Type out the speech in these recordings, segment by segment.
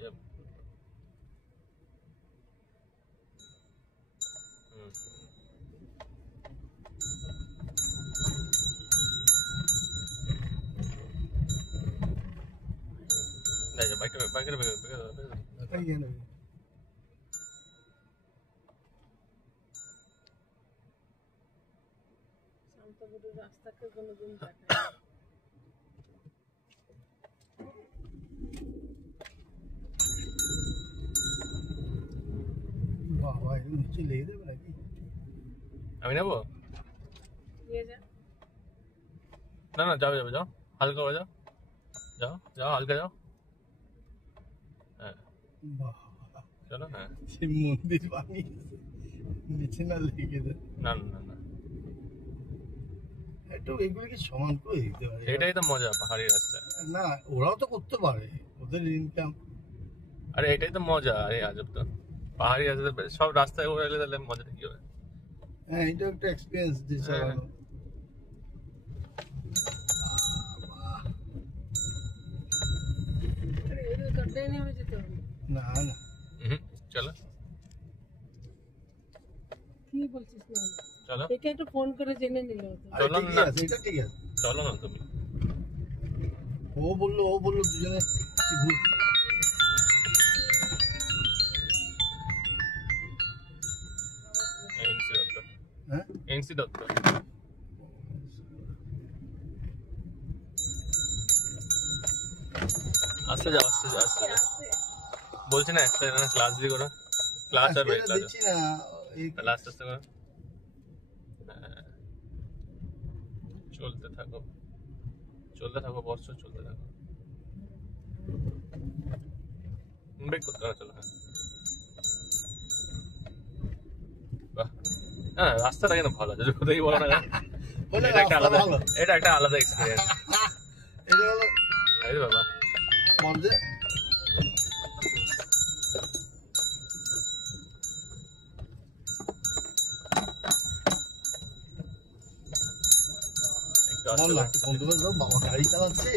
Yep. রাস্তাকে কোনোদিন দেখায় বাবা এর নিচে লেগে দেবে নাকি? আমি নেবো নিয়ে যা না না যাও যাও যাও হালকা করে যাও যাও যাও হালকা যাও হ্যাঁ চলো হ্যাঁ সে মন্দির বানিয়েছে নিচে না লেগে দেবে না না না একটু এগুলোকে সমান করে দিতে পারে সেটাই তো মজা পাহাড়ি রাস্তায় না ওরাও তো করতে পারে ওদের ইনকাম আরে এটাই তো মজা আরে আজব তো পাহাড়ি রাস্তায় সব রাস্তায় ঘুরে এলে তাহলে মজাটা কি হবে হ্যাঁ এটা একটা এক্সপিরিয়েন্স দিচ্ছে ভালো এদের গড্ডায় নেমে যেতে হবে না না চলো কি বলছিস না চলো একে একটু ফোন করে জেনে নিল চলো ঠিক না আছে এটা ঠিক আছে চলো না তুমি ও বললো দুজনে কি ভুল এনসি দত্ত হ্যাঁ এনসি দত্ত আস্তে যাও আস্তে যাও আস্তে যাও বলছি না একটা ক্লাস দিয়ে করো ক্লাস আর ব্রেক ক্লাস দিচ্ছি না তাহলে আস্তে আস্তে করো চলতে থাকো বর্ষ চলতে থাকো ব্রেক করতে হবে চলো বাহ হ্যাঁ রাস্তাটা কেন ভালো আছে কোথায় বলো না এটা একটা আলাদা এক্সপিরিয়েন্স এটা হলো এই বাবা মধ্যে বাবা গাড়ি চালাচ্ছে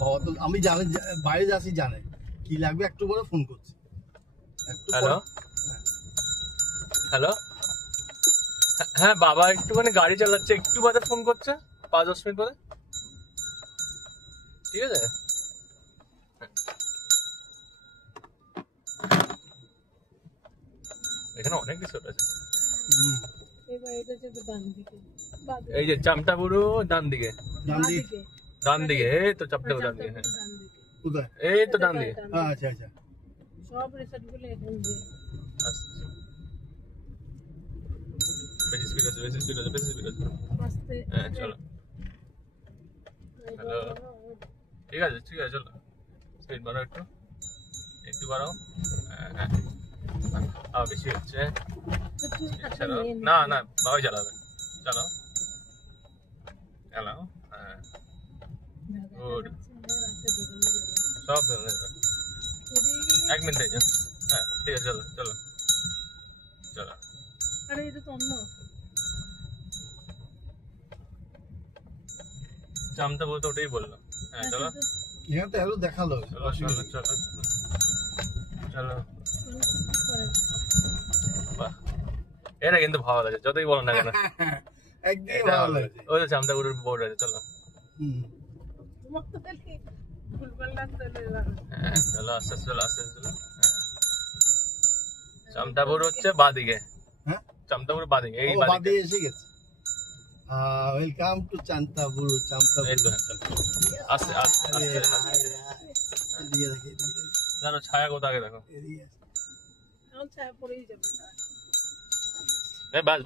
বাবা তো আমি জানি বাইরে যাচ্ছি জানে কি লাগবে একটু বলে ফোন করছি হ্যালো হ্যালো হ্যাঁ বাবা একটুখানি গাড়ি চালাচ্ছে একটু বাদে ফোন করছে 5-10 মিনিট পরে ঠিক আছে এখানে অনেক কিছু আছে এই যে চামটাবুরু ডান দিকে এই তো চামটাবুরু ডান দিকে এই তো ডান দিকে আচ্ছা আচ্ছা সব রিসর্ট গুলো এখান দিয়ে বেশি স্পিড আছে আস্তে হ্যাঁ চলো হ্যালো ঠিক আছে চলো স্পিড বাড়াও একটু বাড়াও হ্যাঁ বেশি হচ্ছে না না বাবাই চালাবে চলো হ্যালো হ্যাঁ গুড সব বেরোনো যাবে 1 মিনিট হ্যাঁ ঠিক আছে চলো আরে এটা তো অন্য চামটা বলতে ওটাই বললো হ্যাঁ চলো এখানে তো এলো দেখালো চলো বাহ এটা কিন্তু ভালো লাগে যতই বলো না কেন একদমই ভালো লাগে ওই চামটা গুলোর বোর্ড আছে চলো চলো আস্তে চলো চামটাপুর হচ্ছে বাদিকে হ্যাঁ চামটাপুর বাদিকে এই বাদিকে এসে গেছে ওয়েলকাম টু চামটাপুর আস্তে জানো ছায়া কোথা আগে দেখো ছায়া পড়েই যাবে বাস